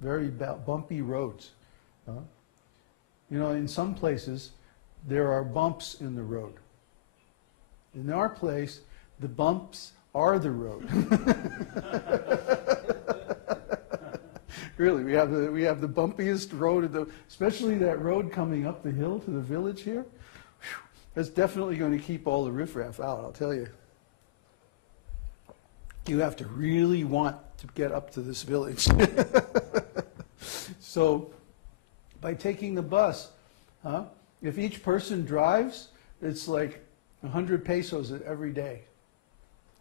very bumpy roads. You know, in some places, there are bumps in the road. In our place, the bumps are the road. Really, we have the bumpiest road, especially that road coming up the hill to the village here. Whew, that's definitely going to keep all the riffraff out, I'll tell you. You have to really want to get up to this village. So, by taking the bus, if each person drives, it's like 100 pesos every day,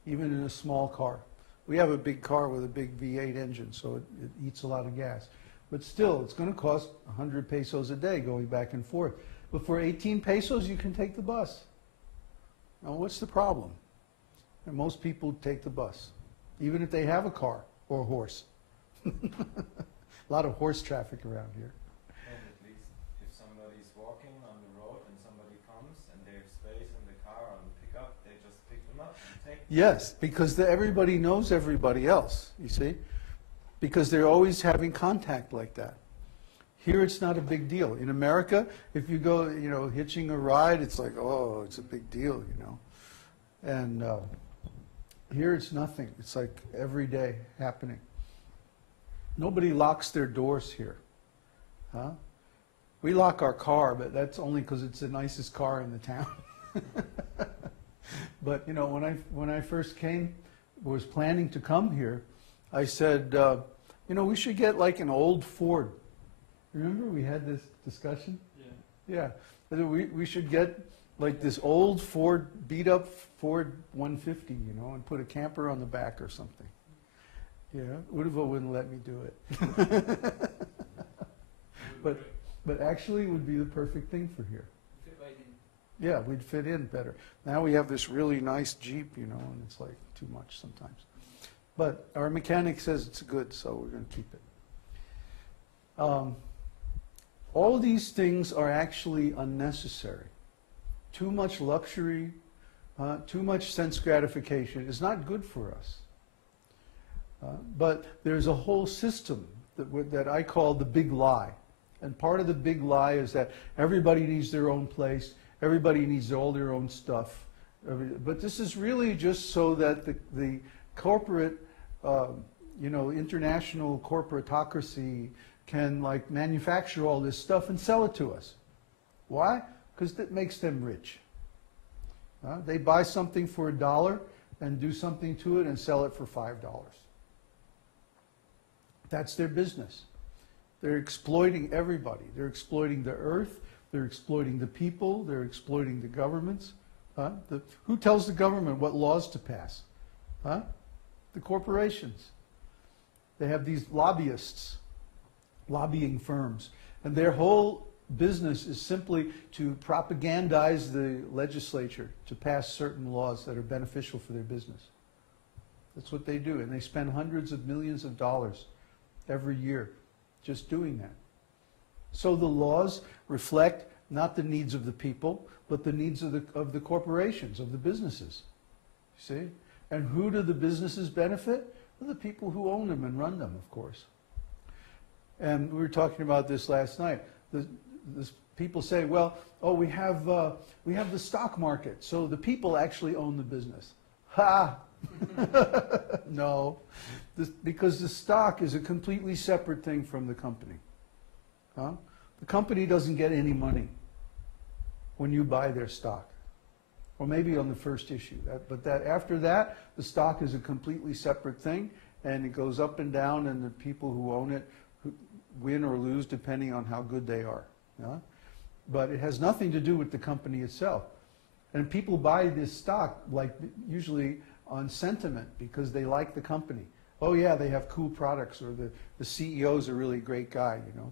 even in a small car. We have a big car with a big V8 engine, so it eats a lot of gas. But still, it's going to cost 100 pesos a day going back and forth. But for 18 pesos, you can take the bus. Now, what's the problem? And most people take the bus, even if they have a car or a horse. A lot of horse traffic around here. And at least if somebody's walking on the road and somebody comes and they have space in the car on the pickup, they just pick them up and take them. Yes, because everybody knows everybody else, you see? Because they're always having contact like that. Here it's not a big deal. In America, if you go, you know, hitching a ride, it's like, oh, it's a big deal, you know. And here it's nothing. It's like every day happening. Nobody locks their doors here. Huh? We lock our car, but that's only because it's the nicest car in the town. But, you know, when I first was planning to come here, I said, you know, we should get like an old Ford. Remember we had this discussion? Yeah. Yeah. We should get like this old Ford, beat up Ford 150, you know, and put a camper on the back or something. Yeah, Uddhava wouldn't let me do it. But actually it would be the perfect thing for here. Fit right in. Yeah, we'd fit in better. Now we have this really nice Jeep, you know, and it's like too much sometimes. But our mechanic says it's good, so we're going to keep it. All these things are actually unnecessary. Too much luxury, too much sense gratification is not good for us. But there's a whole system that I call the big lie. And part of the big lie is that everybody needs their own place, everybody needs all their own stuff. But this is really just so that the corporate, you know, international corporatocracy can like manufacture all this stuff and sell it to us. Why? Because it makes them rich. They buy something for $1 and do something to it and sell it for $5. That's their business. They're exploiting everybody. They're exploiting the earth. They're exploiting the people. They're exploiting the governments. Who tells the government what laws to pass? The corporations. They have these lobbyists, lobbying firms, and their whole business is simply to propagandize the legislature to pass certain laws that are beneficial for their business. That's what they do, and they spend hundreds of millions of dollars every year just doing that. So the laws reflect not the needs of the people, but the needs of the corporations, of the businesses. You see? And who do the businesses benefit? Well, the people who own them and run them, of course. And we were talking about this last night. People say, well, oh, we have the stock market, so the people actually own the business. Ha! No, because the stock is a completely separate thing from the company. The company doesn't get any money when you buy their stock, or maybe on the first issue. But after that, the stock is a completely separate thing, and it goes up and down, and the people who own it win or lose depending on how good they are. But it has nothing to do with the company itself. And people buy this stock, like usually on sentiment, because they like the company. Oh yeah, they have cool products, or the CEO's a really great guy, you know.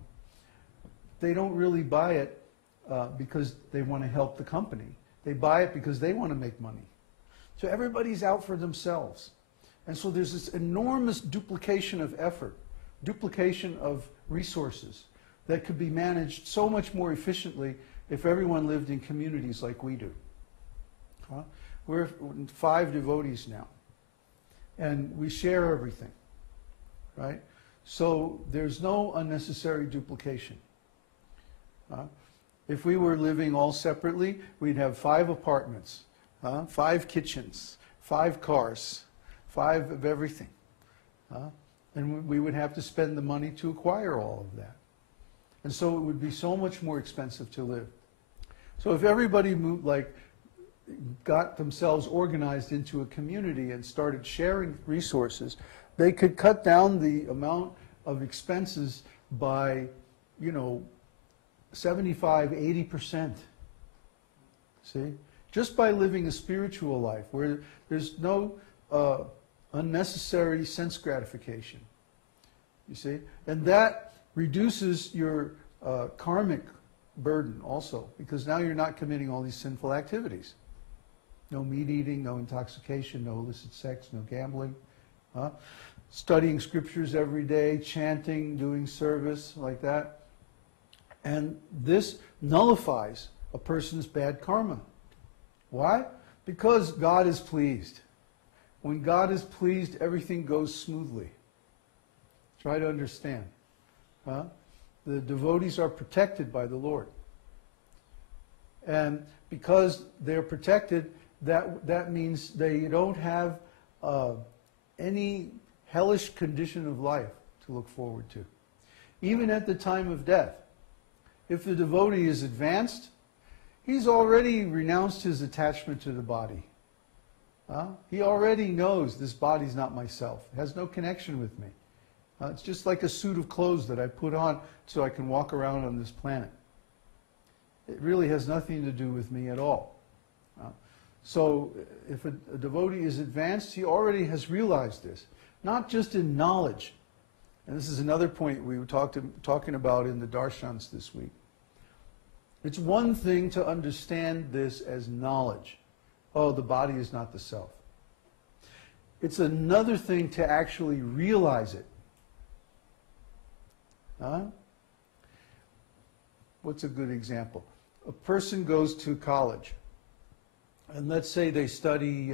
They don't really buy it because they want to help the company. They buy it because they want to make money. So everybody's out for themselves. And so there's this enormous duplication of effort, duplication of resources that could be managed so much more efficiently if everyone lived in communities like we do. We're 5 devotees now, and we share everything, right? So there's no unnecessary duplication. If we were living all separately, we'd have 5 apartments, 5 kitchens, 5 cars, 5 of everything. And we would have to spend the money to acquire all of that. And so it would be so much more expensive to live. So if everybody got themselves organized into a community and started sharing resources, they could cut down the amount of expenses by, 75, 80%. See? Just by living a spiritual life where there's no unnecessary sense gratification. You see? And that reduces your karmic burden also, because now you're not committing all these sinful activities. No meat eating, no intoxication, no illicit sex, no gambling. Studying scriptures every day, chanting, doing service, like that. And this nullifies a person's bad karma. Why? Because God is pleased. When God is pleased, everything goes smoothly. Try to understand. The devotees are protected by the Lord. And because they're protected, that means they don't have any hellish condition of life to look forward to. Even at the time of death, if the devotee is advanced, he's already renounced his attachment to the body. He already knows this body's not myself. It has no connection with me. It's just like a suit of clothes that I put on so I can walk around on this planet. It really has nothing to do with me at all. So if a devotee is advanced, he already has realized this. Not just in knowledge. And this is another point we were talking about in the darshans this week. It's one thing to understand this as knowledge. Oh, the body is not the self. It's another thing to actually realize it. What's a good example? A person goes to college, and let's say they study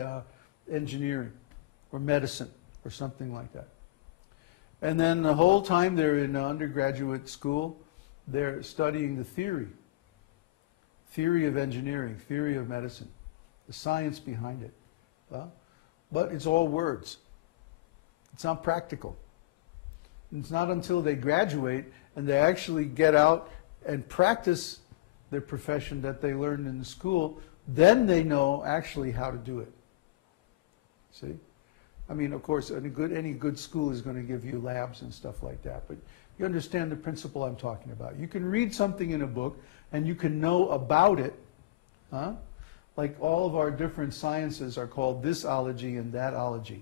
engineering or medicine or something like that. And then the whole time they're in undergraduate school, they're studying the theory of engineering, theory of medicine, the science behind it. But it's all words. It's not practical. It's not until they graduate and they actually get out and practice their profession that they learned in the school, then they know actually how to do it. See? I mean, of course, any good school is going to give you labs and stuff like that, but you understand the principle I'm talking about. You can read something in a book and you can know about it. Like all of our different sciences are called this-ology and that-ology.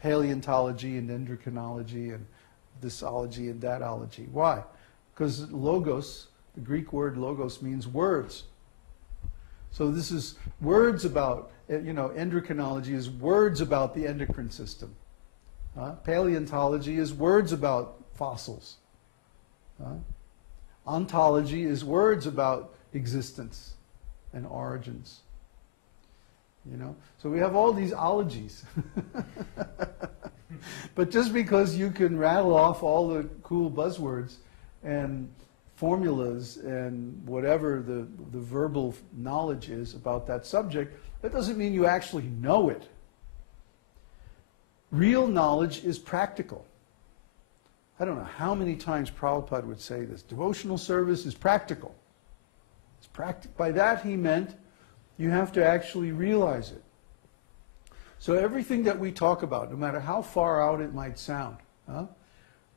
Paleontology and endocrinology and this-ology and that-ology. Why? Because logos, the Greek word logos, means words. So this is words about, endocrinology is words about the endocrine system. Paleontology is words about fossils. Ontology is words about existence and origins. So we have all these ologies. But just because you can rattle off all the cool buzzwords and formulas and whatever the verbal knowledge is about that subject, that doesn't mean you actually know it. Real knowledge is practical. I don't know how many times Prabhupada would say this. Devotional service is practical. By that he meant you have to actually realize it. So everything that we talk about, no matter how far out it might sound,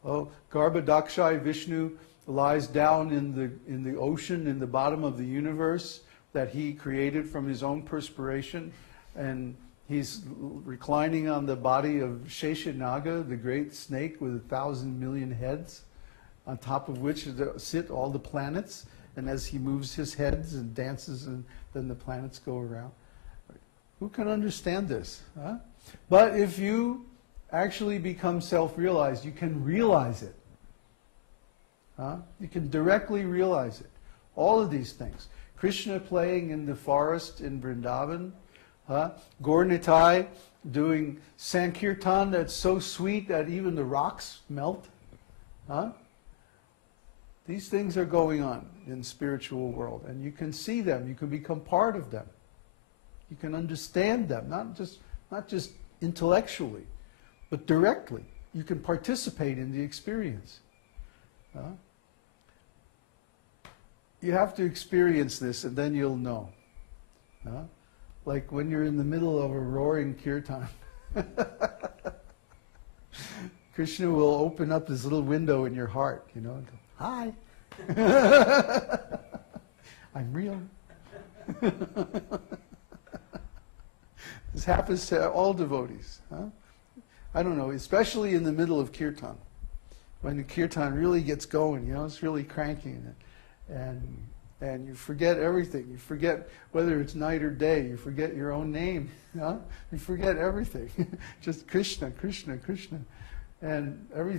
Garbhodakshai Vishnu lies down in the ocean, in the bottom of the universe that he created from his own perspiration, and he's reclining on the body of Sheshanaga, the great snake with 1,000 million heads, on top of which sit all the planets, and as he moves his heads and dances, and then the planets go around. Who can understand this? But if you actually become self-realized, you can realize it. You can directly realize it. All of these things. Krishna playing in the forest in Vrindavan, Gaur Nitai doing Sankirtan that's so sweet that even the rocks melt. These things are going on in the spiritual world, and you can see them, you can become part of them. You can understand them, not just intellectually, but directly. You can participate in the experience. You have to experience this, and then you'll know. Like when you're in the middle of a roaring kirtan, Krishna will open up this little window in your heart, and go, hi, I'm real. This happens to all devotees. I don't know, especially in the middle of kirtan. When the kirtan really gets going, it's really cranking. And you forget everything. You forget whether it's night or day. You forget your own name. You forget everything. Just Krishna, Krishna, Krishna. And everything.